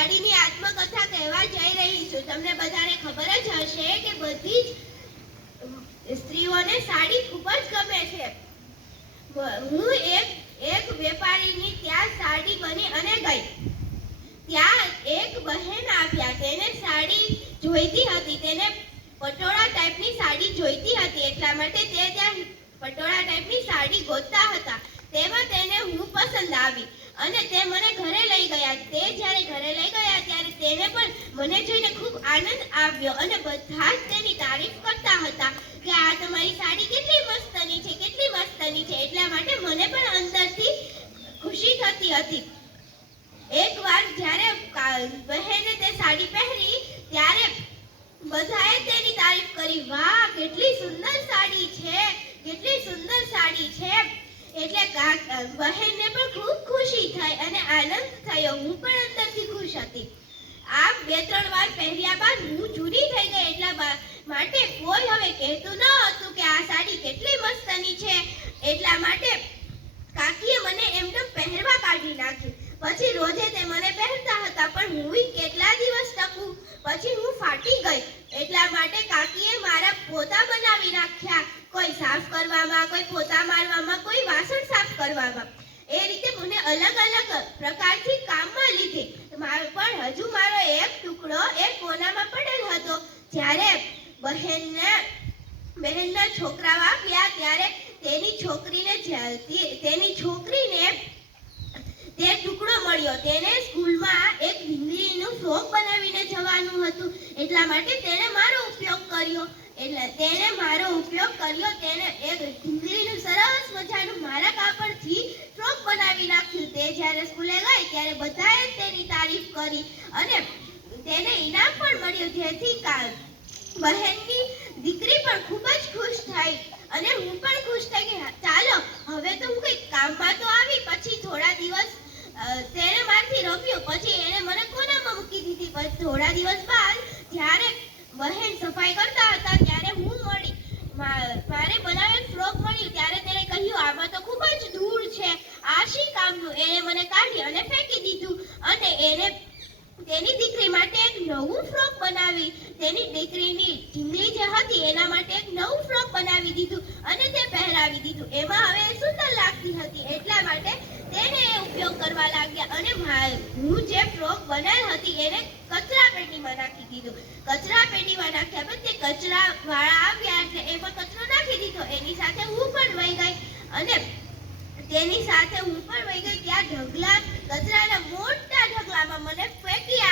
સાડીની આત્મકથા કહેવા જઈ રહી છું. તમને બધાને ખબર જ હશે કે બધી જ સ્ત્રીઓને સાડી ખૂબ જ ગમે છે. હું એક એક વેપારીની ત્યાં સાડી બની અને ગઈ. ત્યાં એક બહેન આવ્યા. તેને સાડી જોઈતી હતી. તેને પટોળા ટાઈપની સાડી જોઈતી હતી. એટલા માટે તે ત્યાં પટોળા ટાઈપની સાડી ગોતતા હતા. તેમાં તેને હું પસંદ આવી. અને તે મને ઘરે લઈ ગયા. તે જ્યારે ઘરે લઈ ગયા ત્યારે તેને પણ મને જોઈને ખૂબ આનંદ આવ્યો અને બધા જ તેની તારીફ કરતા હતા કે આ તમારી સાડી કેટલી મસ્તની છે, કેટલી મસ્તની છે. એટલા માટે મને પણ અંદરથી ખુશી થતી હતી. એકવાર જ્યારે બહેને તે સાડી પહેરી, ત્યારે બધાએ તેની તારીફ કરી, વાહ, કેટલી સુંદર સાડી છે, કેટલી સુંદર સાડી છે. એટલે બહેનને પણ ખૂબ ખુશી થઈ અને આનંદ થયો. હું પણ અંદરથી ખુશ હતી. આમ બે ત્રણ વાર પહેર્યા બાદ હું જૂની થઈ ગઈ એટલા માટે કોઈ હવે કહેતું ન હતું કે આ સાડી કેટલી મસ્તની છે. એટલા માટે કાકીએ મને એમને પહેરવા કાઢી નાખી પછી રોજે તે મને પહેરતા હતા, પણ હું કેટલા દિવસ ટકું પછી હું ફાટી ગઈ એટલા માટે કાકીએ મારા પોતા નાખ્યા કોઈ સાફ કરવામાં, કોઈ પોતા મારવામાં, કોઈ વાસણ સાફ કરવામાં. એ રીતે મને અલગ અલગ પ્રકારથી કામમાં લીધી. પણ હજુ મારો એક ટુકડો એ કોનામાં પડેલ હતો. જ્યારે બહેનને, બહેનના છોકરા આવ્યા, ત્યારે તેની છોકરીને તેની છોકરીને તે ટુકડો મળ્યો. તેને સ્કૂલમાં એક ઢીંગલીનું ફ્રોક બનાવીને જવાનું હતું. એટલા માટે તેણે મારો ઉપયોગ કર્યો. એટલે તેને મારો ઉપયોગ કર્યો, તેને એક ઢીંગલીનું સરસ મજાનું મારા કાપડથી ફ્રોક બનાવી નાખ્યું. તે જ્યારે સ્કૂલે ગઈ, ત્યારે બધાએ તેની તારીફ કરી અને તેને ઇનામ પણ મળ્યું. જેથી બહેનની દીકરી પણ ખૂબ જ ખુશ થઈ અને હું પણ ખુશ થઈ કે ચાલો, હવે તો હું કંઈક કામમાં તો આવી, પછી થોડા દિવસ તેને મારથી રોક્યું. પછી એણે મને કોનામાં મૂકી દીધી? પછી થોડા દિવસ બાદ જ્યારે બહેન સફાઈ કરતા હતા ત્યારે હું મળી મા- મારે બનાવેલ ફ્રોક મળ્યું ત્યારે તેણે કહ્યું આમાં તો ખૂબ જ ધૂળ છે આ શી કામનું એણે મને કાઢી અને ફેંકી દીધું અને એને તેની દીકરી માટે એક નવું ફ્રોક બનાવી, તેની દીકરીની ઢીંગલી જે હતી, એના માટે એક નવું ફ્રોક બનાવી દીધું અને તે પહેરાવી દીધું. એમાં હવે સુંદર લાગતી હતી, એટલા માટે તેને ઉપયોગ કરવા લાગ્યા અને હું જે ફ્રોક બનાવી હતી એને કચરા પેટીમાં નાખી દીધું. કચરા પેટીમાં નાખ્યા પણ તે કચરા વાળા આવ્યા એટલે એમાં કચરો નાખી દીધો. એની સાથે હું પણ વહી ગઈ અને તેની સાથે હું પણ વહી ગઈ. ત્યાં ઢગલા, કચરાના મોટા ઢગલામાં મને ફેંકી